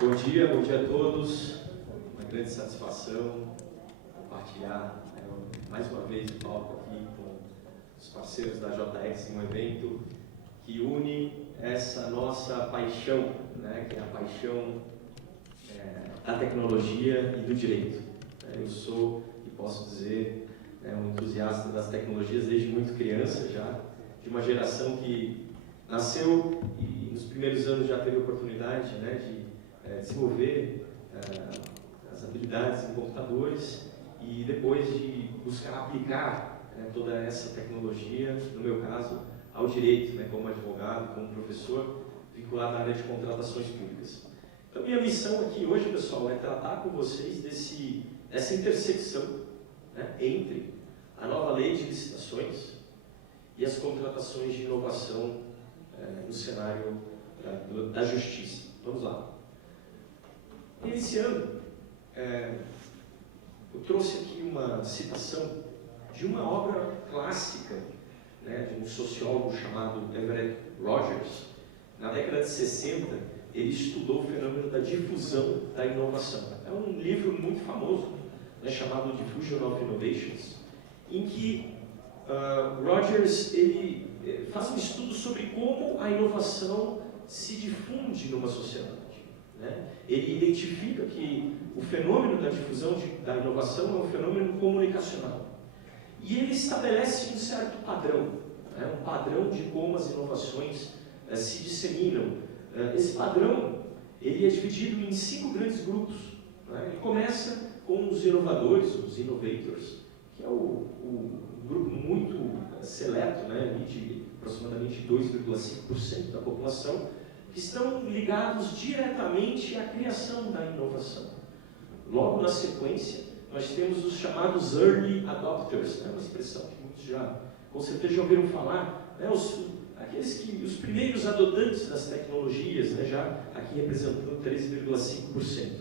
Bom dia a todos. Uma grande satisfação compartilhar mais uma vez o palco aqui com os parceiros da JX em um evento que une essa nossa paixão, né, que é a paixão da tecnologia e do direito. Eu sou, e posso dizer, um entusiasta das tecnologias desde muito criança já, de uma geração que nasceu e nos primeiros anos já teve a oportunidade, né, de desenvolver as habilidades em computadores e depois de buscar aplicar toda essa tecnologia, no meu caso, ao direito, né, como advogado, como professor, vinculado à área de contratações públicas. Então, minha missão aqui hoje, pessoal, é tratar com vocês dessa intersecção, né, entre a nova lei de licitações e as contratações de inovação no cenário da justiça. Vamos lá. Iniciando, eu trouxe aqui uma citação de uma obra clássica, né, de um sociólogo chamado Everett Rogers. Na década de 60, ele estudou o fenômeno da difusão da inovação. É um livro muito famoso, né, chamado Diffusion of Innovations, em que Rogers ele faz um estudo sobre como a inovação se difunde numa sociedade. Né? Ele identifica que o fenômeno da difusão da inovação é um fenômeno comunicacional. E ele estabelece um certo padrão, né? Um padrão de como as inovações se disseminam. Esse padrão ele é dividido em 5 grandes grupos. Né? Ele começa com os inovadores, os innovators, que é um grupo muito seleto, né? De aproximadamente 2,5% da população, que estão ligados diretamente à criação da inovação. Logo na sequência, nós temos os chamados Early Adopters, né? Uma expressão que muitos já, com certeza, já ouviram falar, né? Os primeiros adotantes das tecnologias, né? Já aqui representando 13,5%.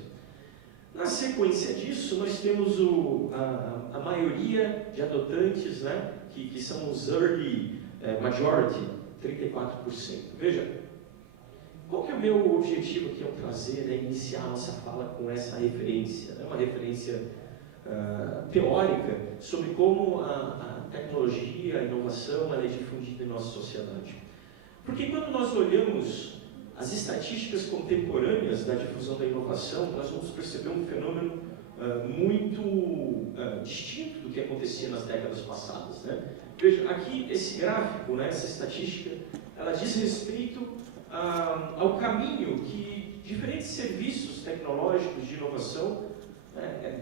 Na sequência disso, nós temos a maioria de adotantes, né? que são os Early Majority, 34%. Veja, qual que é o meu objetivo aqui ao trazer, né, iniciar a nossa fala com essa referência? Uma referência teórica sobre como a tecnologia, a inovação, ela é difundida em nossa sociedade. Porque quando nós olhamos as estatísticas contemporâneas da difusão da inovação, nós vamos perceber um fenômeno muito distinto do que acontecia nas décadas passadas. Né? Veja, aqui esse gráfico, né, essa estatística, ela diz respeito ao caminho que diferentes serviços tecnológicos de inovação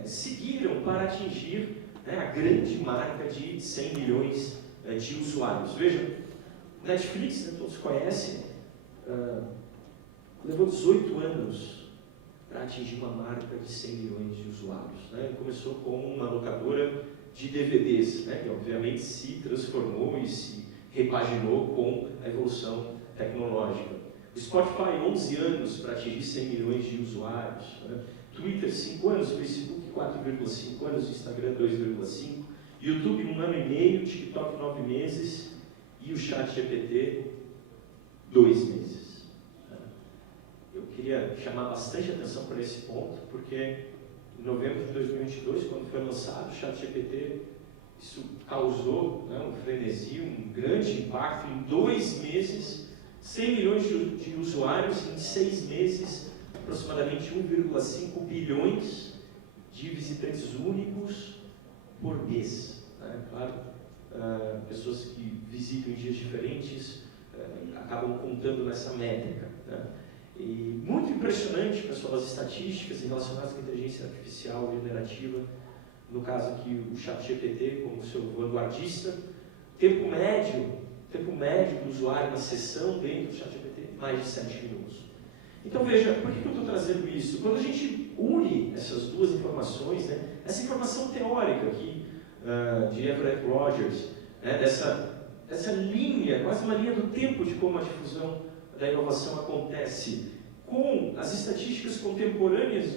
seguiram para atingir, né, a grande marca de 100 milhões de usuários. Veja, Netflix, né, todos conhecem, levou 18 anos para atingir uma marca de 100 milhões de usuários. Né? Ele começou como uma locadora de DVDs, né, que obviamente se transformou e se repaginou com a evolução tecnológica. O Spotify, 11 anos para atingir 100 milhões de usuários. Né? Twitter, 5 anos. Facebook, 4,5 anos. Instagram, 2,5. YouTube, 1 ano e meio. TikTok, 9 meses. E o ChatGPT, 2 meses. Eu queria chamar bastante atenção para esse ponto, porque em novembro de 2022, quando foi lançado o ChatGPT, isso causou, né, um frenesi, um grande impacto. Em 2 meses, 100 milhões de usuários, em 6 meses, aproximadamente 1,5 bilhões de visitantes únicos por mês. Né? Claro, pessoas que visitam em dias diferentes acabam contando nessa métrica. Né? E muito impressionante, pessoal, as estatísticas relacionadas com a inteligência artificial generativa, no caso aqui o ChatGPT como seu vanguardista, tempo médio do usuário na sessão dentro do ChatGPT, mais de 7 minutos. Então veja, por que eu estou trazendo isso? Quando a gente une essas duas informações, né, essa informação teórica aqui de Everett Rogers, né, dessa linha, quase uma linha do tempo de como a difusão da inovação acontece, com as estatísticas contemporâneas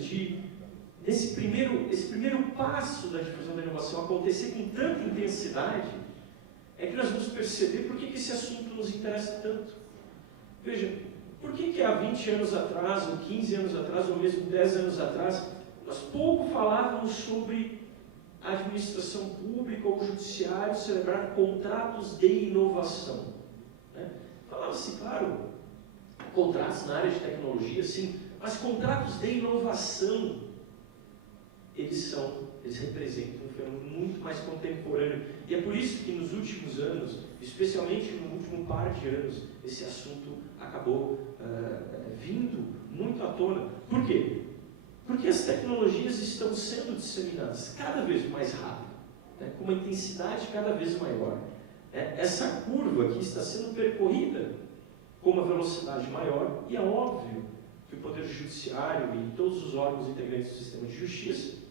esse primeiro passo da difusão da inovação acontecer com tanta intensidade, é que nós vamos perceber por que esse assunto nos interessa tanto. Veja, por que há 20 anos atrás, ou 15 anos atrás, ou mesmo 10 anos atrás, nós pouco falávamos sobre a administração pública ou o judiciário celebrar contratos de inovação? Né? Falava-se, claro, contratos na área de tecnologia, sim, mas contratos de inovação, eles representam um fenômeno muito mais contemporâneo. E é por isso que nos últimos anos, especialmente no último par de anos, esse assunto acabou vindo muito à tona. Por quê? Porque as tecnologias estão sendo disseminadas cada vez mais rápido, né, com uma intensidade cada vez maior. Essa curva aqui está sendo percorrida com uma velocidade maior, e é óbvio que o Poder Judiciário e todos os órgãos integrantes do sistema de justiça,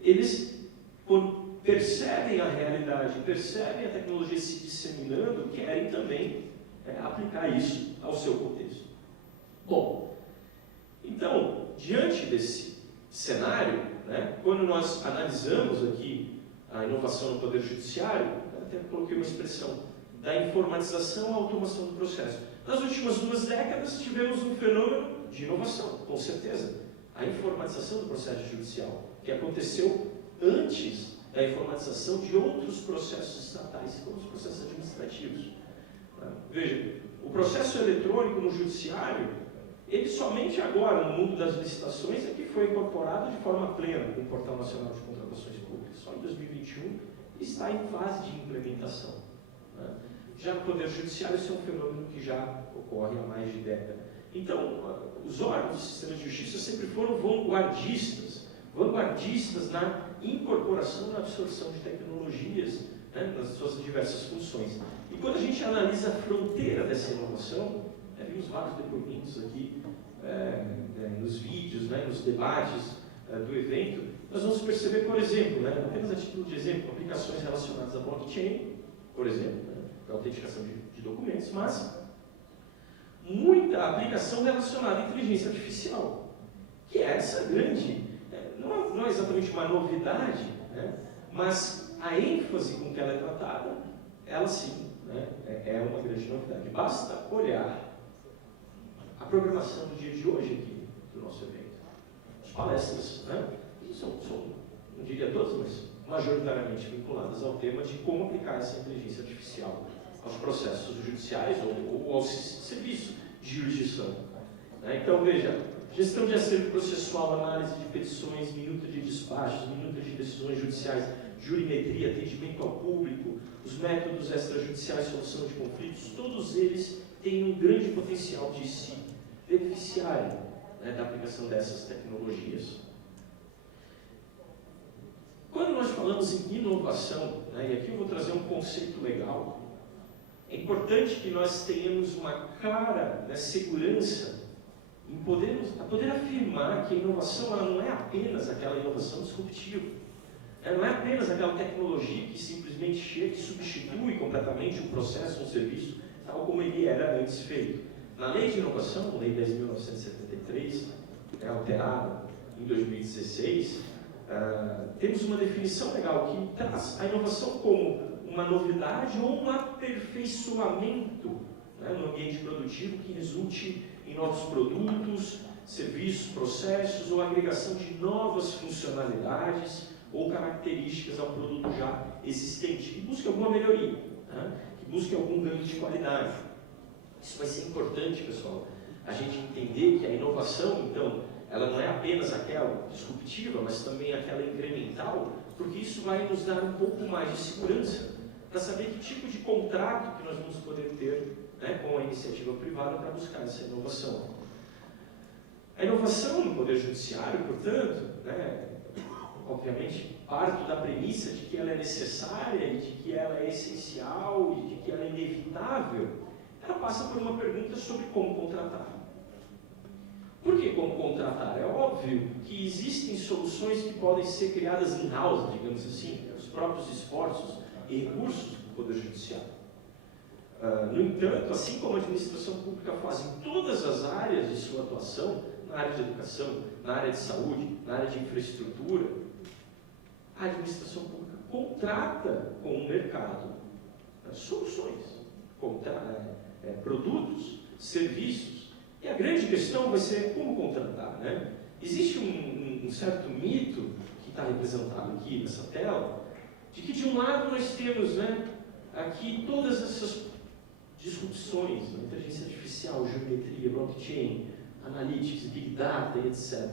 eles, quando percebem a realidade, percebem a tecnologia se disseminando, querem também aplicar isso ao seu contexto. Bom, então, diante desse cenário, né, quando nós analisamos aqui a inovação no Poder Judiciário, até coloquei uma expressão, da informatização à automação do processo. Nas últimas 2 décadas tivemos um fenômeno de inovação, com certeza. A informatização do processo judicial, que aconteceu antes da informatização de outros processos estatais, como os processos administrativos. Veja, o processo eletrônico no judiciário, ele somente agora, no mundo das licitações, é que foi incorporado de forma plena no Portal Nacional de Contratações Públicas. Só em 2021 está em fase de implementação. Já no Poder Judiciário, isso é um fenômeno que já ocorre há mais de década. Então, os órgãos do sistema de justiça sempre foram vanguardistas na incorporação e na absorção de tecnologias, né, nas suas diversas funções. E quando a gente analisa a fronteira dessa inovação, vimos vários depoimentos aqui nos vídeos, né, nos debates do evento, nós vamos perceber, por exemplo, né, apenas a título de exemplo, aplicações relacionadas à blockchain, por exemplo, né, a autenticação de documentos, mas muita aplicação relacionada à inteligência artificial, que é essa grande, não é exatamente uma novidade, né, mas a ênfase com que ela é tratada, ela sim, né, é uma grande novidade. Basta olhar a programação do dia de hoje aqui, do nosso evento. As palestras, né, são, não diria todas, mas majoritariamente vinculadas ao tema de como aplicar essa inteligência artificial aos processos judiciais ou ao serviço de jurisdição. Então, veja, gestão de acervo processual, análise de petições, minuta de despachos, minuta de decisões judiciais, jurimetria, atendimento ao público, os métodos extrajudiciais, solução de conflitos, todos eles têm um grande potencial de se beneficiarem, né, da aplicação dessas tecnologias. Quando nós falamos em inovação, né, e aqui eu vou trazer um conceito legal, é importante que nós tenhamos uma clara, né, segurança em poder afirmar que a inovação ela não é apenas aquela inovação disruptiva. Ela não é apenas aquela tecnologia que simplesmente chega e substitui completamente um processo, um serviço, tal como ele era antes feito. Na Lei de Inovação, Lei 10.973, alterada em 2016, temos uma definição legal que traz a inovação como uma novidade ou um aperfeiçoamento, né, no ambiente produtivo que resulte em novos produtos, serviços, processos ou agregação de novas funcionalidades ou características ao produto já existente, que busque alguma melhoria, né, que busque algum ganho de qualidade. Isso vai ser importante, pessoal, a gente entender que a inovação, então, ela não é apenas aquela disruptiva, mas também aquela incremental, porque isso vai nos dar um pouco mais de segurança para saber que tipo de contrato que nós vamos poder ter, né, com a iniciativa privada para buscar essa inovação. A inovação no Poder Judiciário, portanto, né, obviamente, parto da premissa de que ela é necessária e de que ela é essencial e de que ela é inevitável, ela passa por uma pergunta sobre como contratar. Por que como contratar? É óbvio que existem soluções que podem ser criadas in-house, digamos assim, os próprios esforços e recursos do Poder Judiciário. No entanto, assim como a administração pública faz em todas as áreas de sua atuação, na área de educação, na área de saúde, na área de infraestrutura, a administração pública contrata com o mercado soluções, produtos, serviços E a grande questão vai ser como contratar, né? Existe um certo mito que está representado aqui nessa tela, de que de um lado nós temos, né, aqui todas essas disrupções, né, inteligência artificial, geometria, blockchain, analytics, big data, etc.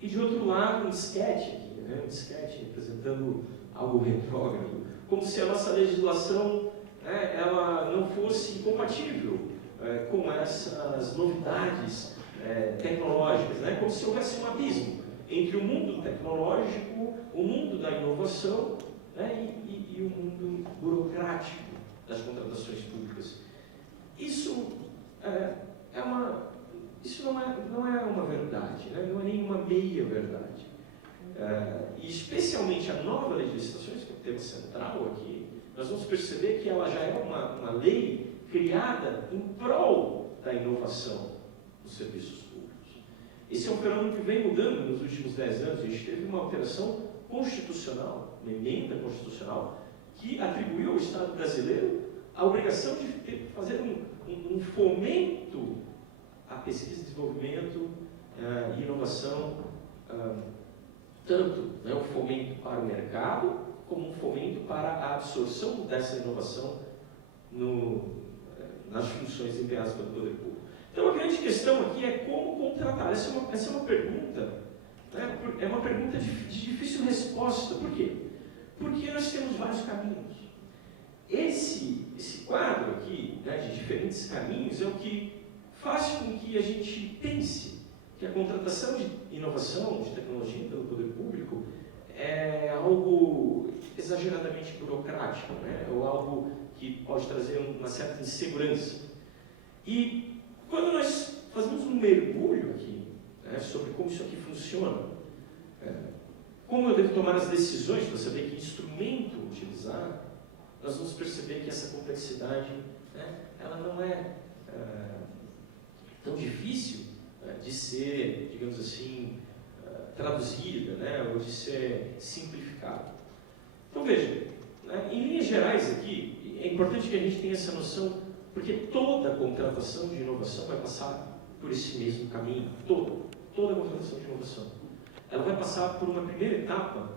E de outro lado um disquete aqui, né, um disquete representando algo retrógrado, como se a nossa legislação, né, ela não fosse compatível com essas novidades tecnológicas, né, como se houvesse um abismo entre o mundo tecnológico, o mundo da inovação, né, e o mundo burocrático das contratações públicas. Isso não é uma verdade, né, não é nenhuma meia verdade. E especialmente a nova legislação, que é o tema central aqui, nós vamos perceber que ela já é uma lei criada em prol da inovação dos serviços públicos. Esse é um fenômeno que vem mudando nos últimos 10 anos. A gente teve uma alteração constitucional, uma emenda constitucional, que atribuiu ao Estado brasileiro a obrigação de fazer um fomento à pesquisa e desenvolvimento e inovação, tanto, né, um fomento para o mercado, como um fomento para a absorção dessa inovação nas funções empenhadas pelo poder público. Então, a grande questão aqui é como contratar. Essa é uma pergunta, né, é uma pergunta de difícil resposta. Por quê? Porque nós temos vários caminhos. Esse quadro aqui, né, de diferentes caminhos, é o que faz com que a gente pense que a contratação de inovação, de tecnologia pelo poder público é algo exageradamente burocrático, né, ou algo que pode trazer uma certa insegurança. E quando nós fazemos um mergulho aqui, né, sobre como isso aqui funciona, como eu devo tomar as decisões para saber que instrumento utilizar, nós vamos perceber que essa complexidade, né, ela não é tão difícil de ser, digamos assim, traduzida, né, ou de ser simplificada. Então veja, né, em linhas gerais aqui, é importante que a gente tenha essa noção, porque toda contratação de inovação vai passar por esse mesmo caminho, toda contratação de inovação. Ela vai passar por uma primeira etapa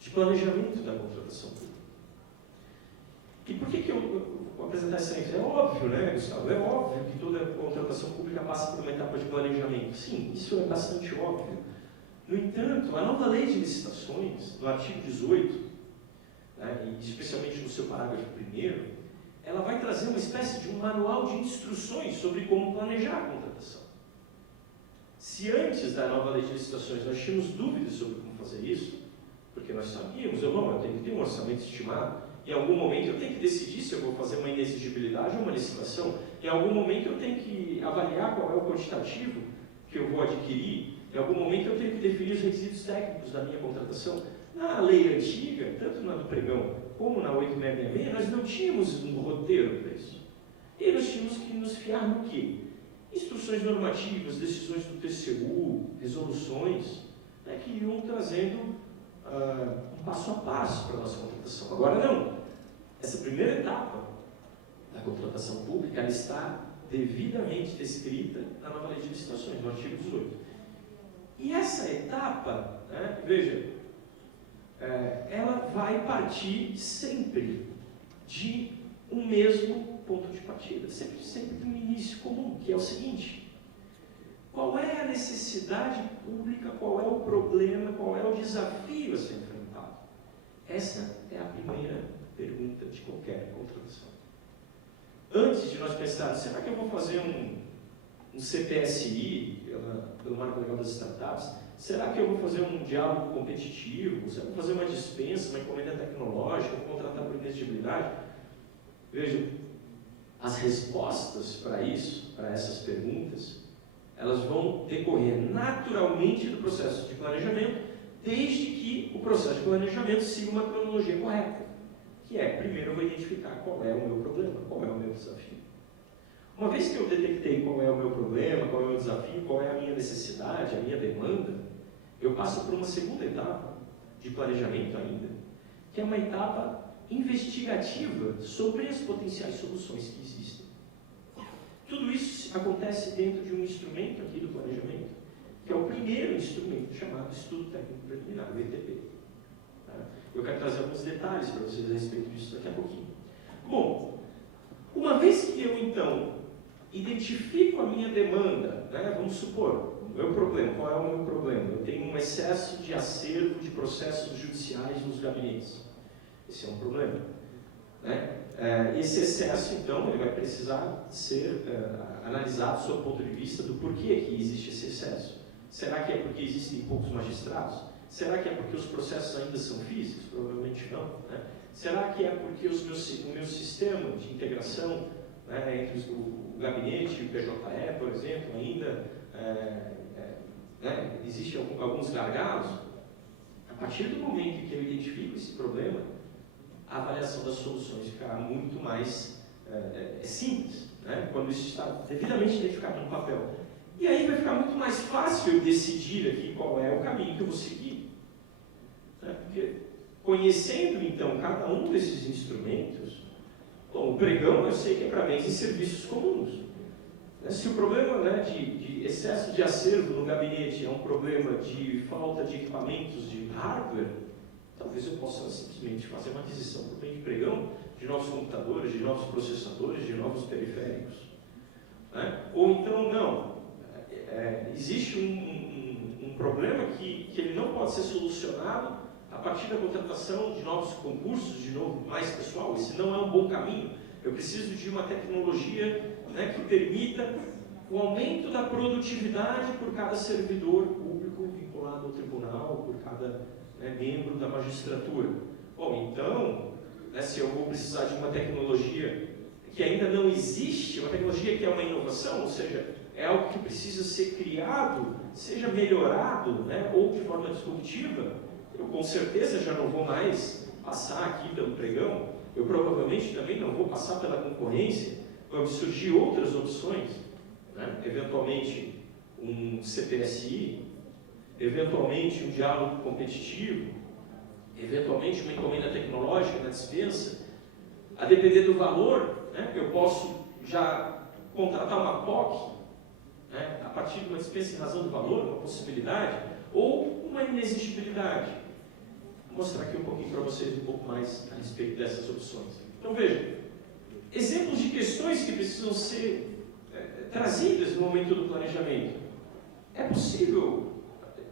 de planejamento da contratação pública. E por que eu vou apresentar essa ideia? É óbvio, né, Gustavo? É óbvio que toda contratação pública passa por uma etapa de planejamento. Sim, isso é bastante óbvio. No entanto, a nova lei de licitações, no artigo 18, né, e especialmente no seu parágrafo 1º, ela vai trazer uma espécie de um manual de instruções sobre como planejar a contratação. Se antes da nova lei de licitações nós tínhamos dúvidas sobre como fazer isso, porque nós sabíamos, eu tenho que ter um orçamento estimado, em algum momento eu tenho que decidir se eu vou fazer uma inexigibilidade ou uma licitação, em algum momento eu tenho que avaliar qual é o quantitativo que eu vou adquirir, em algum momento eu tenho que definir os requisitos técnicos da minha contratação. Na lei antiga, tanto na do pregão como na 8666, nós não tínhamos um roteiro para isso. E nós tínhamos que nos fiar no quê? Instruções normativas, decisões do TCU, resoluções, né, que iam trazendo um passo a passo para a nossa contratação. Agora não. Essa primeira etapa da contratação pública ela está devidamente descrita na nova lei de licitações, no artigo 18. E essa etapa, né, veja, ela vai partir sempre de um mesmo ponto de partida, sempre de um início comum, que é o seguinte: qual é a necessidade pública, qual é o problema, qual é o desafio a ser enfrentado? Essa é a primeira pergunta de qualquer contratação. Antes de nós pensarmos, será que eu vou fazer um CPSI, pelo Marco Legal das Startups? Será que eu vou fazer um diálogo competitivo? Será que eu vou fazer uma dispensa, uma encomenda tecnológica, vou contratar por inexigibilidade? Vejam, as respostas para isso, para essas perguntas, elas vão decorrer naturalmente do processo de planejamento, desde que o processo de planejamento siga uma cronologia correta, que é, primeiro eu vou identificar qual é o meu problema, qual é o meu desafio. Uma vez que eu detectei qual é o meu problema, qual é o meu desafio, qual é a minha necessidade, a minha demanda, eu passo por uma segunda etapa de planejamento ainda, que é uma etapa investigativa sobre as potenciais soluções que existem. Tudo isso acontece dentro de um denominado VTP. Tá? Eu quero trazer alguns detalhes para vocês a respeito disso daqui a pouquinho. Bom, uma vez que eu, então, identifico a minha demanda, né, vamos supor, o meu problema, qual é o meu problema? Eu tenho um excesso de acervo de processos judiciais nos gabinetes. Esse é um problema. Né? Esse excesso, então, ele vai precisar ser analisado sob o ponto de vista do porquê que existe esse excesso. Será que é porque existem poucos magistrados? Será que é porque os processos ainda são físicos? Provavelmente não. Né? Será que é porque o meu sistema de integração, né, entre o gabinete e o PJE, por exemplo, ainda né, existem alguns gargalos? A partir do momento que eu identifico esse problema, a avaliação das soluções ficará muito mais simples, né, quando isso está devidamente identificado no papel. E aí vai ficar muito mais fácil eu decidir aqui qual é o caminho que eu vou seguir. Né, porque conhecendo, então, cada um desses instrumentos, bom, o pregão eu sei que é para bens e serviços comuns. Né, se o problema, né, de excesso de acervo no gabinete é um problema de falta de equipamentos de hardware, talvez eu possa simplesmente fazer uma aquisição por meio de pregão de novos computadores, de novos processadores, de novos periféricos. Né? Ou então, não. Existe um problema que ele não pode ser solucionado a partir da contratação de novos concursos, de novo, mais pessoal. Esse não é um bom caminho. Eu preciso de uma tecnologia, né, que permita o aumento da produtividade por cada servidor público vinculado ao tribunal, por cada membro da magistratura. Bom, então, né, se eu vou precisar de uma tecnologia que ainda não existe, uma tecnologia que é uma inovação, ou seja, é algo que precisa ser criado, seja melhorado, né, ou de forma disruptiva, eu com certeza já não vou mais passar aqui pelo pregão, eu provavelmente também não vou passar pela concorrência, vão surgir outras opções, né, eventualmente um CPSI, eventualmente um diálogo competitivo, eventualmente uma encomenda tecnológica na dispensa. A depender do valor, né, eu posso já contratar uma POC, né, a partir de uma dispensa em razão do valor, uma possibilidade, ou uma inexigibilidade. Vou mostrar aqui um pouquinho para vocês um pouco mais a respeito dessas opções. Então veja, exemplos de questões que precisam ser trazidas no momento do planejamento. É possível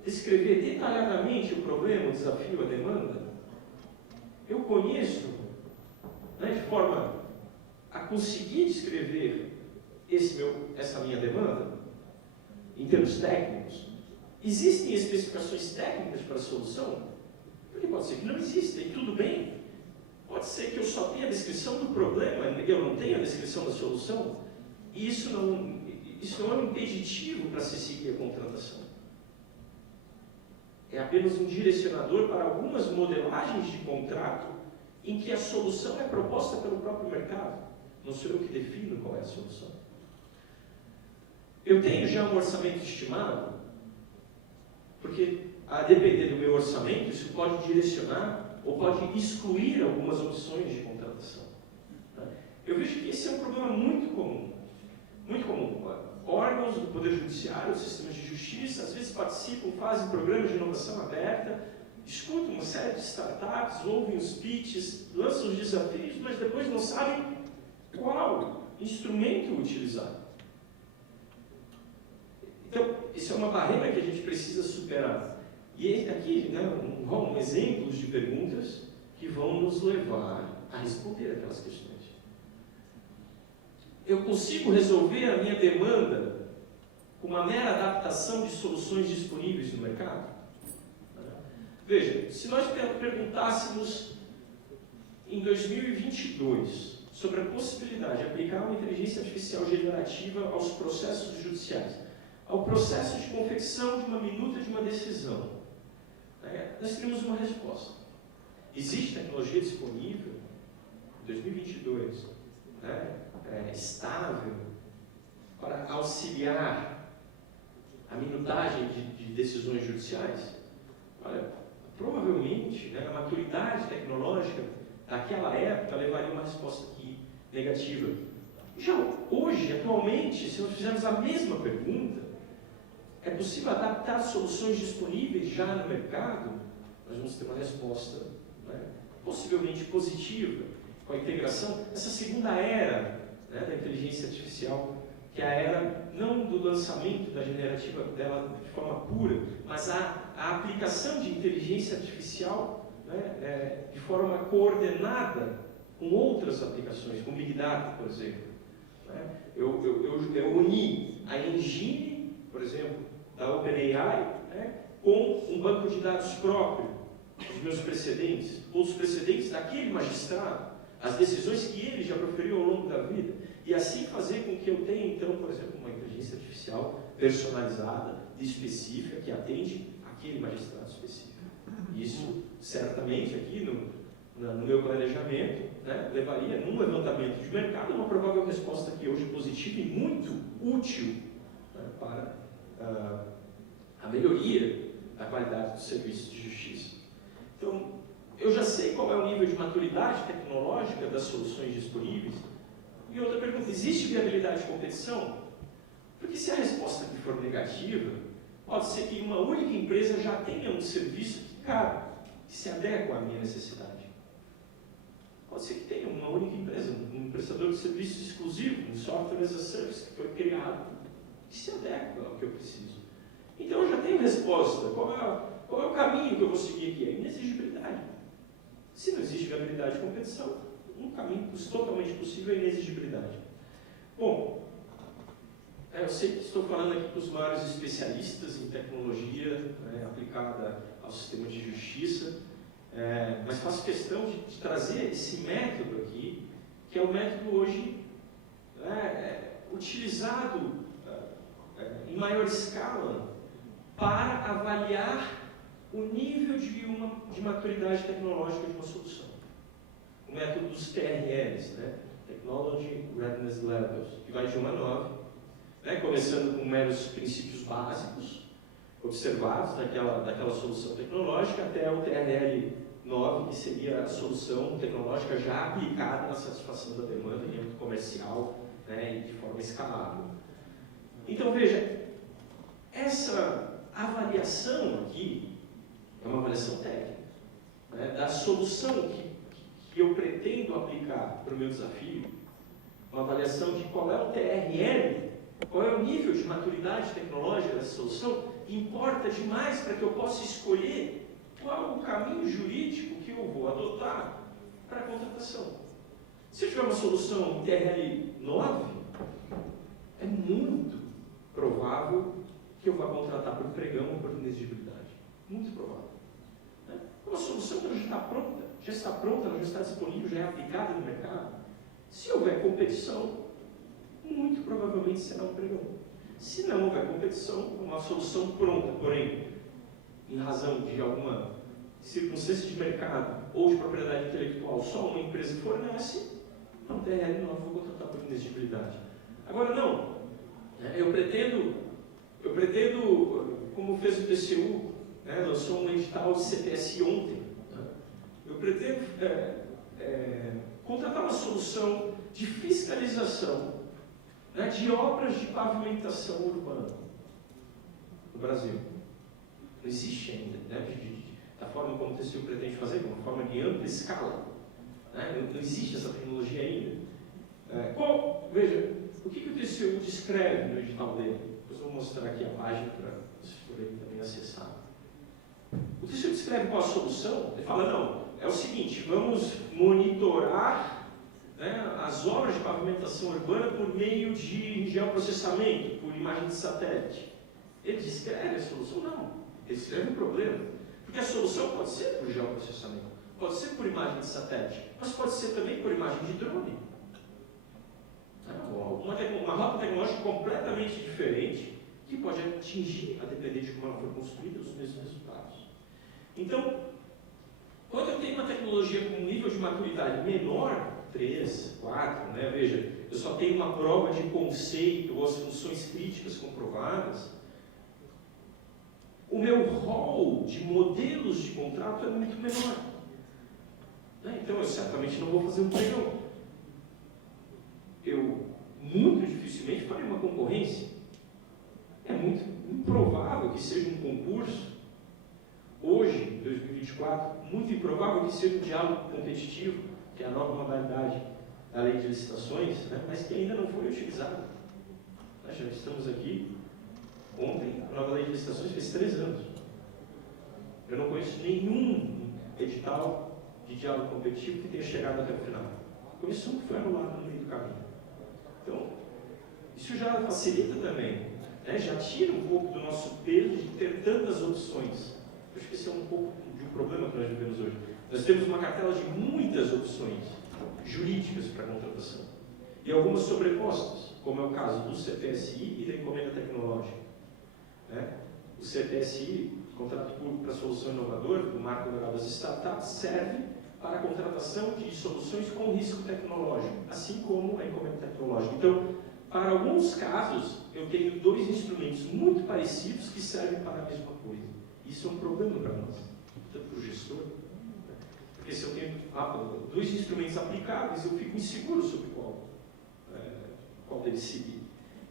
descrever detalhadamente o problema, o desafio, a demanda? Eu conheço, né, de forma a conseguir descrever essa minha demanda, em termos técnicos? Existem especificações técnicas para a solução? Porque pode ser que não exista, e tudo bem. Pode ser que eu só tenha a descrição do problema, eu não tenha a descrição da solução, e isso não é um impeditivo para se seguir a contratação. É apenas um direcionador para algumas modelagens de contrato em que a solução é proposta pelo próprio mercado. Não sou eu que defino qual é a solução. Eu tenho já um orçamento estimado, porque a depender do meu orçamento, isso pode direcionar ou pode excluir algumas opções de contratação. Eu vejo que esse é um problema muito comum. Muito comum. Órgãos do Poder Judiciário, sistemas de justiça, às vezes participam, fazem programas de inovação aberta, escutam uma série de startups, ouvem os pitches, lançam os desafios, mas depois não sabem qual instrumento utilizar. Então, isso é uma barreira que a gente precisa superar. E aqui, né, exemplos de perguntas que vão nos levar a responder aquelas questões. Eu consigo resolver a minha demanda com uma mera adaptação de soluções disponíveis no mercado? Veja, se nós perguntássemos em 2022 sobre a possibilidade de aplicar uma inteligência artificial generativa aos processos judiciais, ao processo de confecção de uma minuta de uma decisão, nós teríamos uma resposta. Existe tecnologia disponível em 2022, estável, para auxiliar a minutagem de decisões judiciais? Olha, provavelmente, a maturidade tecnológica daquela época levaria uma resposta aqui negativa. Já hoje, atualmente, se nós fizermos a mesma pergunta, é possível adaptar soluções disponíveis já no mercado nós vamos ter uma resposta, né, possivelmente positiva com a integração. Essa segunda era, né, da inteligência artificial, que é a era não do lançamento da generativa dela de forma pura, mas a aplicação de inteligência artificial, né, de forma coordenada com outras aplicações, com Big Data, por exemplo. Né? Eu uni a engine, por exemplo, da OpenAI, né, com um banco de dados próprio, os meus precedentes, ou os precedentes daquele magistrado, as decisões que ele já proferiu ao longo da vida, e assim fazer com que eu tenha, então, por exemplo, uma inteligência artificial personalizada, específica, que atende aquele magistrado específico. Isso, certamente, aqui no meu planejamento, né, levaria, num levantamento de mercado, uma provável resposta aqui hoje positiva e muito útil, né, para a melhoria da qualidade dos serviços de justiça. Então, eu já sei qual é o nível de maturidade tecnológica das soluções disponíveis. E outra pergunta, existe viabilidade de competição? Porque se a resposta aqui for negativa, pode ser que uma única empresa já tenha um serviço que se adequa à minha necessidade. Pode ser que tenha uma única empresa, um prestador de serviço exclusivo, um software as a service que foi criado, que se adequa ao que eu preciso. Então eu já tenho resposta. Qual é o caminho que eu vou seguir aqui? A inexigibilidade. Se não existe viabilidade de competição, um caminho totalmente possível é a inexigibilidade. Bom, eu sei que estou falando aqui com os maiores especialistas em tecnologia, né, aplicada ao sistema de justiça, mas faço questão de trazer esse método aqui, que é o método hoje utilizado em maior escala para avaliar o nível de maturidade tecnológica de uma solução. O método dos TRLs, né? Technology Readiness Levels, que vai de 1 a 9, né? Começando com meros princípios básicos observados daquela solução tecnológica, até o TRL 9, que seria a solução tecnológica já aplicada na satisfação da demanda em âmbito comercial, né? E de forma escalável. Então, veja, essa avaliação aqui é uma avaliação técnica, né, da solução que eu pretendo aplicar para o meu desafio, uma avaliação de qual é o TRL, qual é o nível de maturidade tecnológica dessa solução, importa demais para que eu possa escolher qual o caminho jurídico que eu vou adotar para a contratação. Se eu tiver uma solução TRL 9, é muito provável que eu vá contratar por pregão ou por inexigibilidade. Muito provável. Né? Uma solução que já está pronta, ela já está disponível, já é aplicada no mercado. Se houver competição, muito provavelmente será um pregão. Se não houver competição, uma solução pronta, porém, em razão de alguma circunstância de mercado ou de propriedade intelectual, só uma empresa fornece, não tem TRL não vou contratar por inexigibilidade. Agora não, eu pretendo, como fez o TCU, lançou um edital de CPS ontem, eu pretendo contratar uma solução de fiscalização, de obras de pavimentação urbana no Brasil. Não existe ainda, da forma como o TCU pretende fazer, de uma forma de ampla escala. Não existe essa tecnologia ainda. Veja, o que o TCU descreve no edital dele? Depois eu vou mostrar aqui a página para vocês poderem também acessar. O TCU descreve qual a solução? Ele fala, não, é o seguinte, vamos monitorar as obras de pavimentação urbana por meio de geoprocessamento, por imagem de satélite. Ele descreve a solução? Não. Ele descreve o problema. Porque a solução pode ser por geoprocessamento, pode ser por imagem de satélite, mas pode ser também por imagem de drone. Uma rota tecnológica completamente diferente, que pode atingir, a depender de como ela for construída, os mesmos resultados. Então, quando eu tenho uma tecnologia com um nível de maturidade menor, 3, 4, veja, eu só tenho uma prova de conceito ou as funções críticas comprovadas, o meu rol de modelos de contrato é muito menor. Então, eu certamente não vou fazer um pregão. Eu, muito dificilmente, farei uma concorrência. É muito improvável que seja um concurso. Hoje, 2024, muito improvável que seja um diálogo competitivo, que é a nova modalidade da lei de licitações, né, mas que ainda não foi utilizado. Nós já estamos aqui, ontem, a nova lei de licitações fez 3 anos. Eu não conheço nenhum edital de diálogo competitivo que tenha chegado até o final. Conheço um que foi anulado no meio do caminho. Então, isso já facilita também, né? Já tira um pouco do nosso peso de ter tantas opções. Eu acho que esse é um pouco de um problema que nós vivemos hoje. Nós temos uma cartela de muitas opções jurídicas para contratação. E algumas sobrepostas, como é o caso do CPSI e da encomenda tecnológica. Né? O CPSI, Contrato Público para Solução Inovadora, do Marco Legal das Startups, serve para a contratação de soluções com risco tecnológico, assim como a encomenda tecnológica. Então, para alguns casos, eu tenho 2 instrumentos muito parecidos que servem para a mesma coisa. Isso é um problema para nós, tanto para o gestor, né? Porque se eu tenho 2 instrumentos aplicáveis, eu fico inseguro sobre qual deve seguir.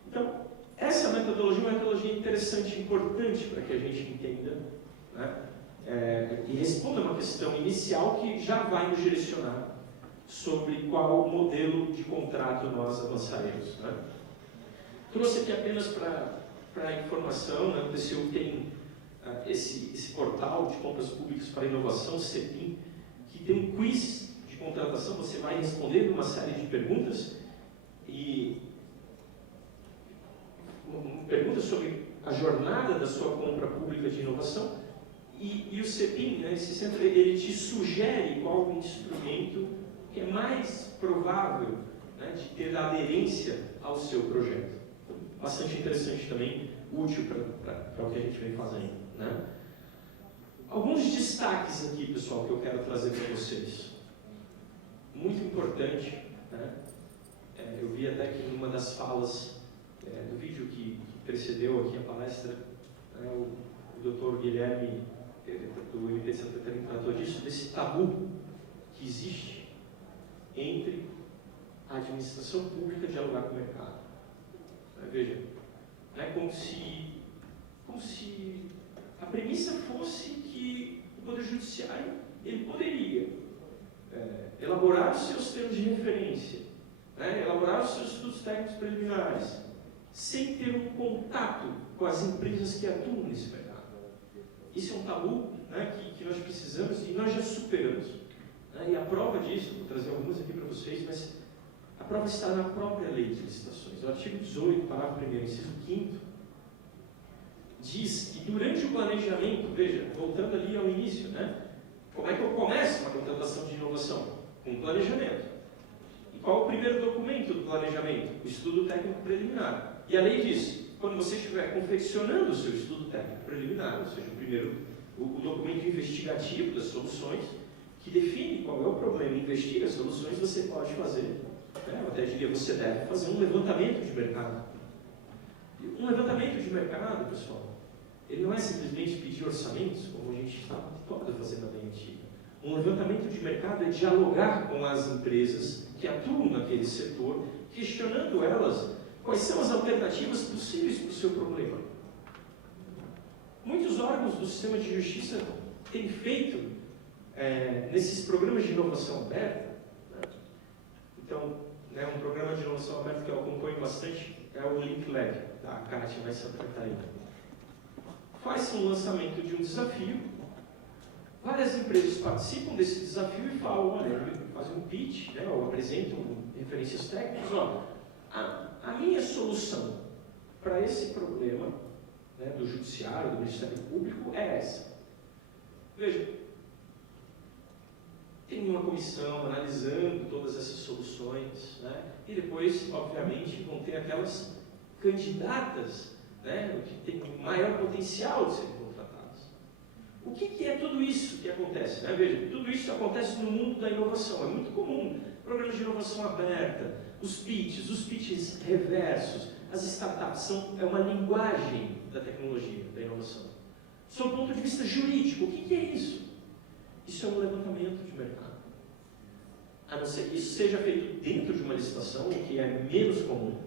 Então, essa metodologia é uma metodologia interessante e importante para que a gente entenda, né? E responda uma questão inicial que já vai nos direcionar sobre qual modelo de contrato nós avançaremos, né? Trouxe aqui apenas para informação, né? O TCU tem esse portal de compras públicas para inovação, CEPIM, que tem um quiz de contratação. Você vai respondendo uma série de perguntas e perguntas sobre a jornada da sua compra pública de inovação. E o CEPIM, né, esse centro, ele te sugere qual o instrumento que é mais provável, né, de ter aderência ao seu projeto. Então, bastante interessante também, útil para o que a gente vem fazendo, né? Alguns destaques aqui, pessoal, que eu quero trazer para vocês. Muito importante, né? Eu vi até que em uma das falas do vídeo que precedeu aqui a palestra, né, o Dr. Guilherme do MP de Santa Catarina tratou disso, desse tabu que existe entre a administração pública dialogar com o mercado. Veja, é como se a premissa fosse que o Poder Judiciário ele poderia elaborar os seus termos de referência, né, elaborar os seus estudos técnicos preliminares, sem ter um contato com as empresas que atuam nesse mercado. Isso é um tabu, né, que nós precisamos e nós já superamos. Né, e a prova disso, vou trazer algumas aqui para vocês, mas a prova está na própria lei de licitações. O artigo 18, parágrafo 1º, inciso 5º, diz que durante o planejamento, veja, voltando ali ao início, né, como é que eu começo uma contratação de inovação? Com um planejamento. E qual é o primeiro documento do planejamento? O estudo técnico preliminar. E a lei diz, quando você estiver confeccionando o seu estudo técnico preliminar, ou seja, o documento investigativo das soluções, que define qual é o problema, investiga as soluções, você pode fazer, né, eu até diria, você deve fazer um levantamento de mercado. Um levantamento de mercado, pessoal, ele não é simplesmente pedir orçamentos, como a gente está habituado a fazer na lei antiga. Um levantamento de mercado é dialogar com as empresas que atuam naquele setor, questionando elas quais são as alternativas possíveis para o seu problema. Muitos órgãos do sistema de justiça têm feito nesses programas de inovação aberta, né? Então, né, um programa de inovação aberta que eu acompanho bastante é o LinkLab, da Cátia, lá em Santa Catarina. Faz-se um lançamento de um desafio, várias empresas participam desse desafio e falam, olha, fazem um pitch, né, ou apresentam referências técnicas, ó, a minha solução para esse problema, né, do Judiciário, do Ministério Público, é essa. Veja, tem uma comissão analisando todas essas soluções, né, e depois, obviamente, vão ter aquelas candidatas, né, que têm maior potencial de serem contratadas. O que é tudo isso que acontece? Né? Veja, tudo isso acontece no mundo da inovação. É muito comum. Programas de inovação aberta, os pitches reversos, as startups é uma linguagem da tecnologia, da inovação. Sob o ponto de vista jurídico, o que é isso? Isso é um levantamento de mercado. A não ser que isso seja feito dentro de uma licitação, o que é menos comum,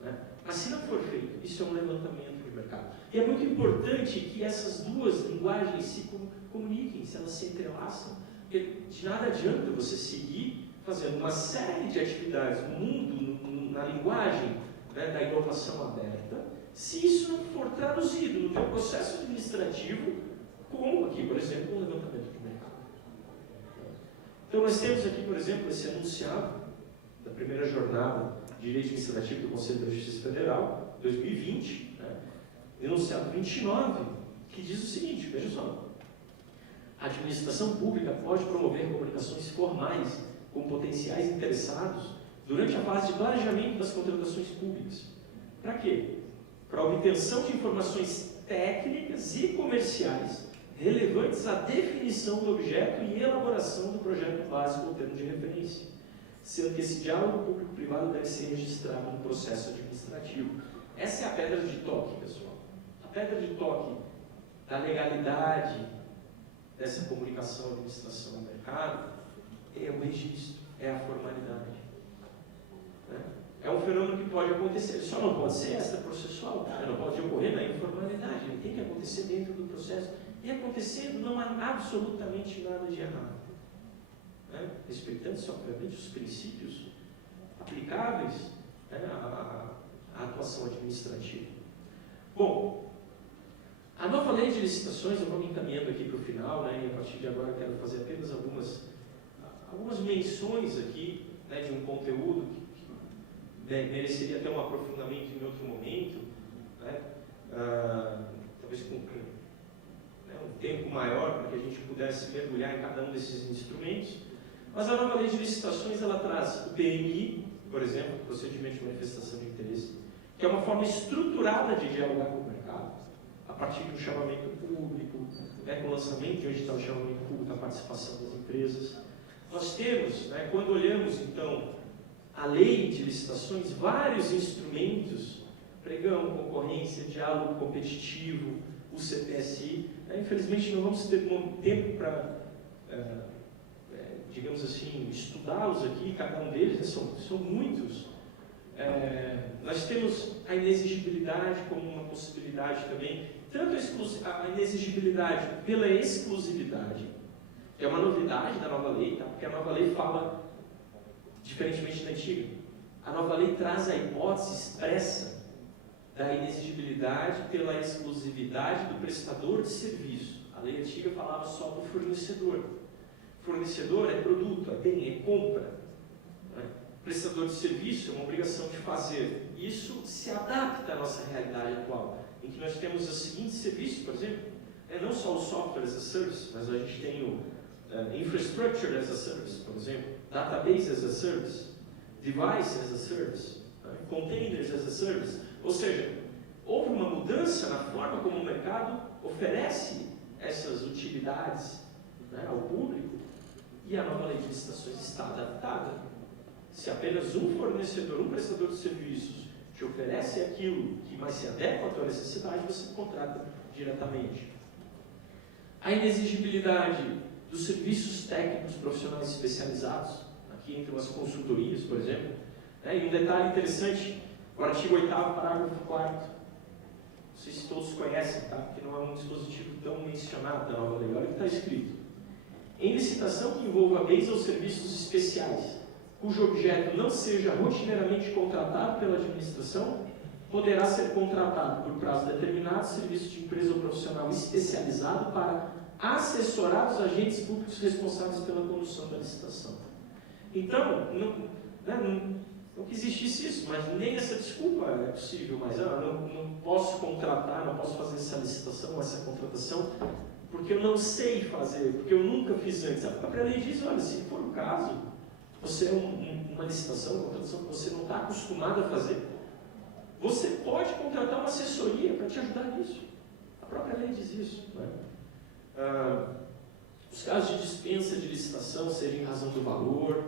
né? Mas se não for feito, isso é um levantamento de mercado. E é muito importante que essas duas linguagens se comuniquem, se elas se entrelaçam, porque de nada adianta você seguir fazendo uma série de atividades no mundo, na linguagem, né, da inovação aberta, se isso não for traduzido no teu processo administrativo, como aqui, por exemplo, o levantamento de mercado. Então nós temos aqui, por exemplo, esse enunciado da primeira jornada de Direito Administrativo do Conselho da Justiça Federal, 2020, né, enunciado 29, que diz o seguinte, veja só: a administração pública pode promover comunicações formais com potenciais interessados durante a fase de planejamento das contratações públicas. Para quê? Para a obtenção de informações técnicas e comerciais relevantes à definição do objeto e elaboração do projeto básico ou termo de referência, sendo que esse diálogo público-privado deve ser registrado no processo administrativo. Essa é a pedra de toque, pessoal. A pedra de toque da legalidade dessa comunicação, administração e mercado é o registro, é a formalidade. Né? É um fenômeno que pode acontecer, só não pode ser extraprocessual, não pode ocorrer na informalidade, ele tem que acontecer dentro do processo. E acontecendo, não há absolutamente nada de errado. Né? Respeitando-se, obviamente, os princípios aplicáveis, né, à atuação administrativa. Bom, a nova lei de licitações, eu vou me encaminhando aqui para o final, né, e a partir de agora eu quero fazer apenas algumas menções aqui, né, de um conteúdo que mereceria até um aprofundamento em outro momento, né, talvez com um tempo maior para que a gente pudesse mergulhar em cada um desses instrumentos. Mas a nova lei de licitações, ela traz o PMI, por exemplo, Procedimento de Manifestação de Interesse, que é uma forma estruturada de dialogar com o mercado, a partir de um chamamento público, né, com o lançamento de um edital de chamamento público, a participação das empresas. Nós temos, né, quando olhamos, então, a lei de licitações, vários instrumentos, pregão, concorrência, diálogo competitivo, o CPSI. Infelizmente, não vamos ter tempo para, digamos assim, estudá-los aqui, cada um deles, né, são muitos. Nós temos a inexigibilidade como uma possibilidade também, tanto a inexigibilidade pela exclusividade, que é uma novidade da nova lei, tá? Porque a nova lei fala, diferentemente da antiga, a nova lei traz a hipótese expressa da inexigibilidade pela exclusividade do prestador de serviço. A lei antiga falava só do fornecedor. Fornecedor é produto, é bem, é compra. Né? Prestador de serviço é uma obrigação de fazer. Isso se adapta à nossa realidade atual, em que nós temos os seguintes serviços, por exemplo, não só o software as a service, mas a gente tem o infrastructure as a service, por exemplo, database as a service, device as a service, containers as a service. Ou seja, houve uma mudança na forma como o mercado oferece essas utilidades, né, ao público, e a nova lei de licitações está adaptada. Se apenas um fornecedor, um prestador de serviços te oferece aquilo que mais se adequa à tua necessidade, você contrata diretamente. A inexigibilidade dos serviços técnicos profissionais especializados, aqui entre as consultorias, por exemplo, né, e um detalhe interessante, o artigo 8º, parágrafo 4º, não sei se todos conhecem, tá? Porque não é um dispositivo tão mencionado da nova lei. Olha o que está escrito: em licitação que envolva bens ou serviços especiais, cujo objeto não seja rotineiramente contratado pela administração, poderá ser contratado por prazo determinado serviço de empresa ou profissional especializado para assessorar os agentes públicos responsáveis pela condução da licitação. Então, não que existisse isso, mas nem essa desculpa é possível, mas não posso contratar, não posso fazer essa licitação, essa contratação, porque eu não sei fazer, porque eu nunca fiz antes. A própria lei diz, olha, se for o caso, você é uma licitação, uma contratação que você não está acostumado a fazer, você pode contratar uma assessoria para te ajudar nisso. A própria lei diz isso. Né? Os casos de dispensa de licitação, seja em razão do valor,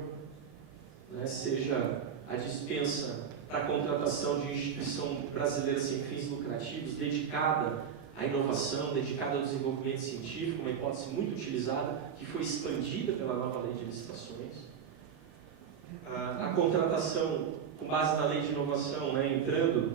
né, seja a dispensa para a contratação de instituição brasileira sem fins lucrativos, dedicada à inovação, dedicada ao desenvolvimento científico, uma hipótese muito utilizada, que foi expandida pela nova lei de licitações. A contratação com base na lei de inovação, né, entrando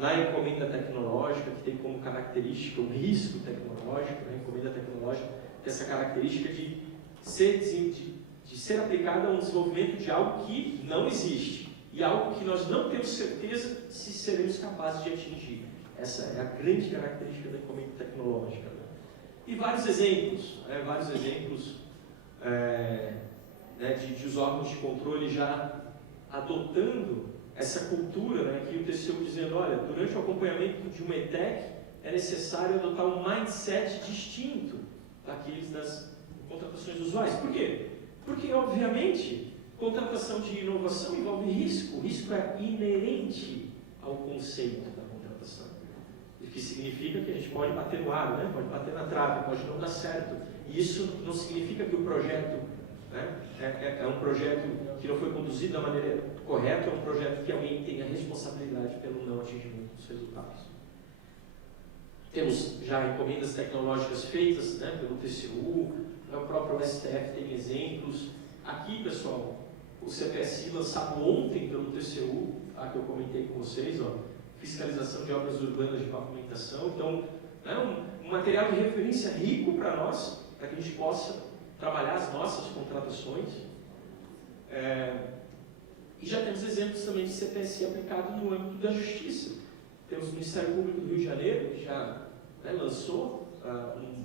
na encomenda tecnológica, que tem como característica o risco tecnológico, a encomenda tecnológica tem essa característica de ser aplicada a um desenvolvimento de algo que não existe e algo que nós não temos certeza se seremos capazes de atingir. Essa é a grande característica da encomenda tecnológica. Né? E vários exemplos de os órgãos de controle já adotando essa cultura, né, que o TCU dizendo, olha, durante o acompanhamento de uma ETEC é necessário adotar um mindset distinto daqueles das contratações usuais. Por quê? Porque, obviamente, contratação de inovação envolve risco. O risco é inerente ao conceito da contratação. O que significa que a gente pode bater no ar, né? Pode bater na trave, pode não dar certo. E isso não significa que o projeto, né, é um projeto que não foi conduzido da maneira correta, é um projeto que alguém tem a responsabilidade pelo não atingimento dos resultados. Temos já encomendas tecnológicas feitas, né, pelo TCU, o próprio STF tem exemplos. Aqui, pessoal, o CPSI lançado ontem pelo TCU, tá, que eu comentei com vocês, ó, fiscalização de obras urbanas de pavimentação. Então, é um material de referência rico para nós, para que a gente possa trabalhar as nossas contratações. E já temos exemplos também de CPSI aplicado no âmbito da justiça. Temos o Ministério Público do Rio de Janeiro, que já lançou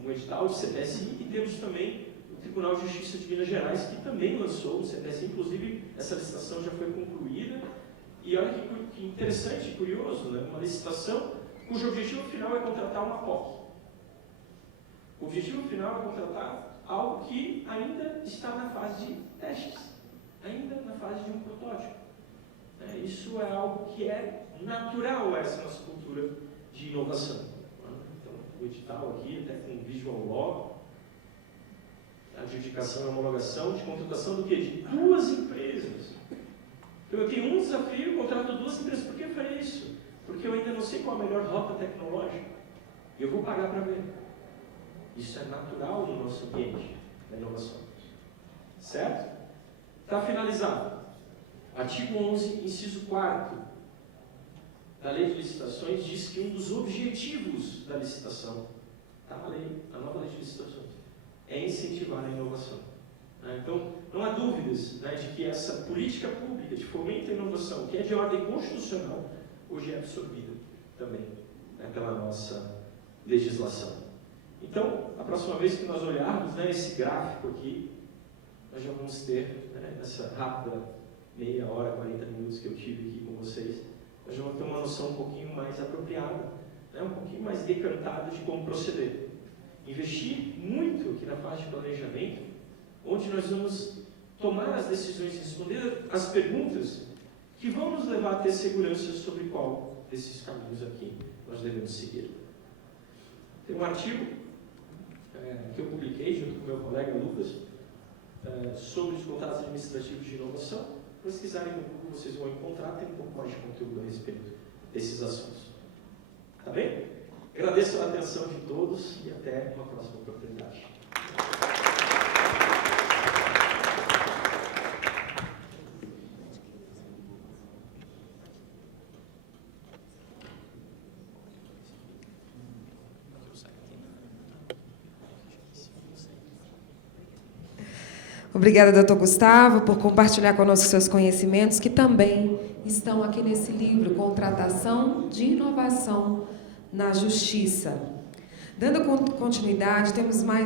um edital de CPSI, e temos também o Tribunal de Justiça de Minas Gerais, que também lançou um CPSI, inclusive essa licitação já foi concluída. E olha que interessante e curioso, né? Uma licitação cujo objetivo final é contratar uma POC. O objetivo final é contratar algo que ainda está na fase de testes, ainda na fase de um protótipo. Isso é algo que é natural a essa nossa cultura de inovação. Então, o edital aqui, até com Visual Law, a adjudicação e homologação de contratação do quê? De 2 empresas. Então, eu tenho um desafio, eu contrato 2 empresas. Por que eu faria isso? Porque eu ainda não sei qual a melhor rota tecnológica. E eu vou pagar para ver. Isso é natural no nosso ambiente da inovação. Certo? Para finalizar, artigo 11, inciso 4 da Lei de Licitações diz que um dos objetivos da licitação, está na lei, a nova Lei de Licitações, é incentivar a inovação. Então, não há dúvidas, né, de que essa política pública de fomento à inovação, que é de ordem constitucional, hoje é absorvida também, né, pela nossa legislação. Então, a próxima vez que nós olharmos, né, esse gráfico aqui, nós já vamos ter, né, nessa rápida meia hora, 40 minutos que eu tive aqui com vocês, nós já vamos ter uma noção um pouquinho mais apropriada, né, um pouquinho mais decantada de como proceder. Investir muito aqui na fase de planejamento, onde nós vamos tomar as decisões e responder as perguntas que vão nos levar a ter segurança sobre qual desses caminhos aqui nós devemos seguir. Tem um artigo que eu publiquei junto com o meu colega Lucas sobre os contratos administrativos de inovação. Se pesquisarem no Google, vocês vão encontrar, tem um pouco mais de conteúdo a respeito desses assuntos. Tá bem? Agradeço a atenção de todos e até uma próxima oportunidade. Obrigada, doutor Gustavo, por compartilhar conosco seus conhecimentos, que também estão aqui nesse livro, Contratação de Inovação na Justiça. Dando continuidade, temos mais